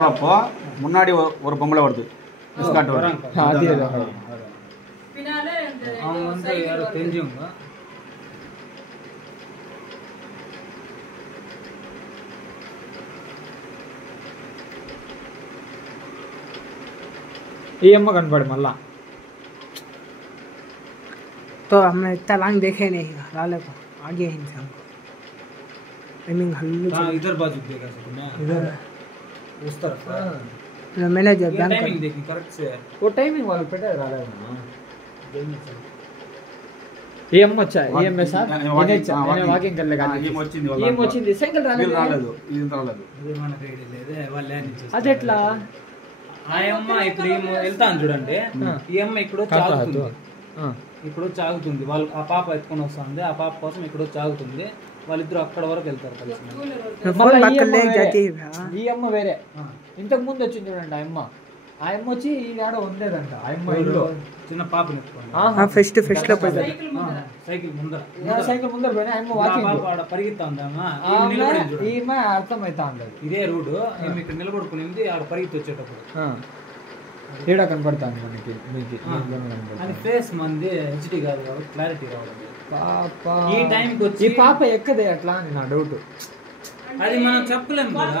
அப்போ முன்னாடி ஒரு பொம்பளை வருது எஸ்கார்ட் அவங்க வந்து யாரோ தெரிஞ்சவங்க. ये अम्मा कनपड़े मल्ला तो हमने इतना लॉन्ग देखे नहीं लाले को आगे ही इंसान को आई मीन हल्लू इधर बाजू देखा सकते इधर उस तरफ मैंने जब बैंक टाइमिंग देखी करेक्ट से वो टाइमिंग वाले पे डाला है ना ये अम्मा अच्छा है ये मैं साथ इन्हें वाकिंग कर लेगा ये मोचिंदी साइकिल రాలేదు ఇది రాలేదు ఇది మన రేడి లేదే వాళ్ళు యాడ్ అది ఎట్లా ఆ అమ్మ ఇప్పుడు వెళ్తాను చూడండి ఈ అమ్మ ఇక్కడ చాగుతుంది ఇప్పుడు చాగుతుంది వాళ్ళు ఆ పాప ఎత్తుకొని వస్తుంది ఆ పాప కోసం ఇక్కడ చాగుతుంది వాళ్ళిద్దరు అక్కడ వరకు వెళ్తారు కలిసి ఈ అమ్మ వేరే ఇంతకు ముందు వచ్చింది చూడండి ఆ అమ్మ వచ్చి ఈ ఆడ ఉండేదంట ఆ అమ్మ ఇల్లు చిన్న పాపని ఎత్తుకొని ఫెస్ట్ లో పోయి సైకిల్ ముందర పోయినా అమ్మ వాకింగ్ ఆడ పరిగెత్తాందమ్మా ఈమె అర్థమైతా ఉండదు ఇదే రూట్ మేము ఇక్కడ నిలబడుకునింది ఆడ పరిగెత్తి వచ్చేటప్పుడు ఏడా కనపడతాను మనకి అది ఫేస్ మంది హెచ్డి కాదు కాబట్టి క్లారిటీ రావాలి పాప ఈ టైంకి వచ్చి ఈ పాప ఎక్కదే అట్లా అని నా డౌట్ అది మనం చెప్పలేము కదా.